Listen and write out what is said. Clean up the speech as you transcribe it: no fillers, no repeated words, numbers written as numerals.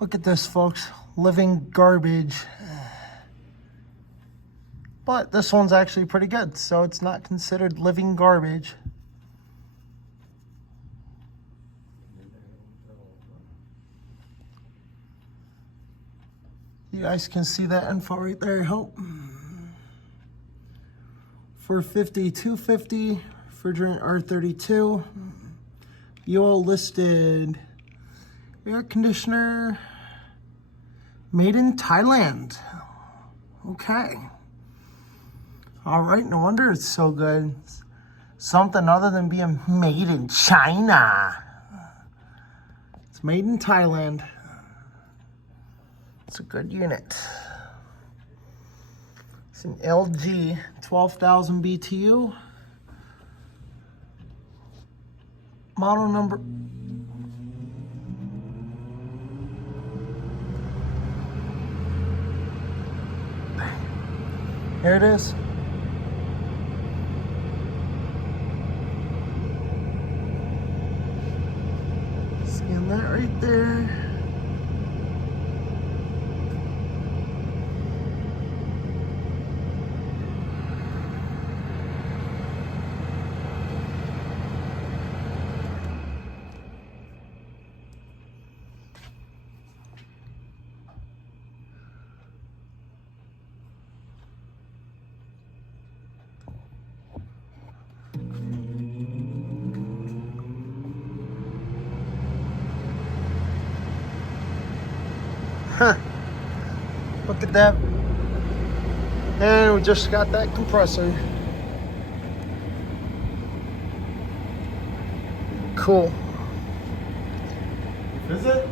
Look at this, folks. Living garbage. But this one's actually pretty good, so it's not considered living garbage. You guys can see that info right there, I hope. 450, 250, refrigerant R32. UL listed air conditioner made in Thailand. Okay. All right, no wonder it's so good. Something other than being made in China. It's made in Thailand. It's a good unit. It's an LG 12,000 BTU. Model number. Here it is. Scan that right there. Huh. Look at that. And we just got that compressor. Cool. Is it?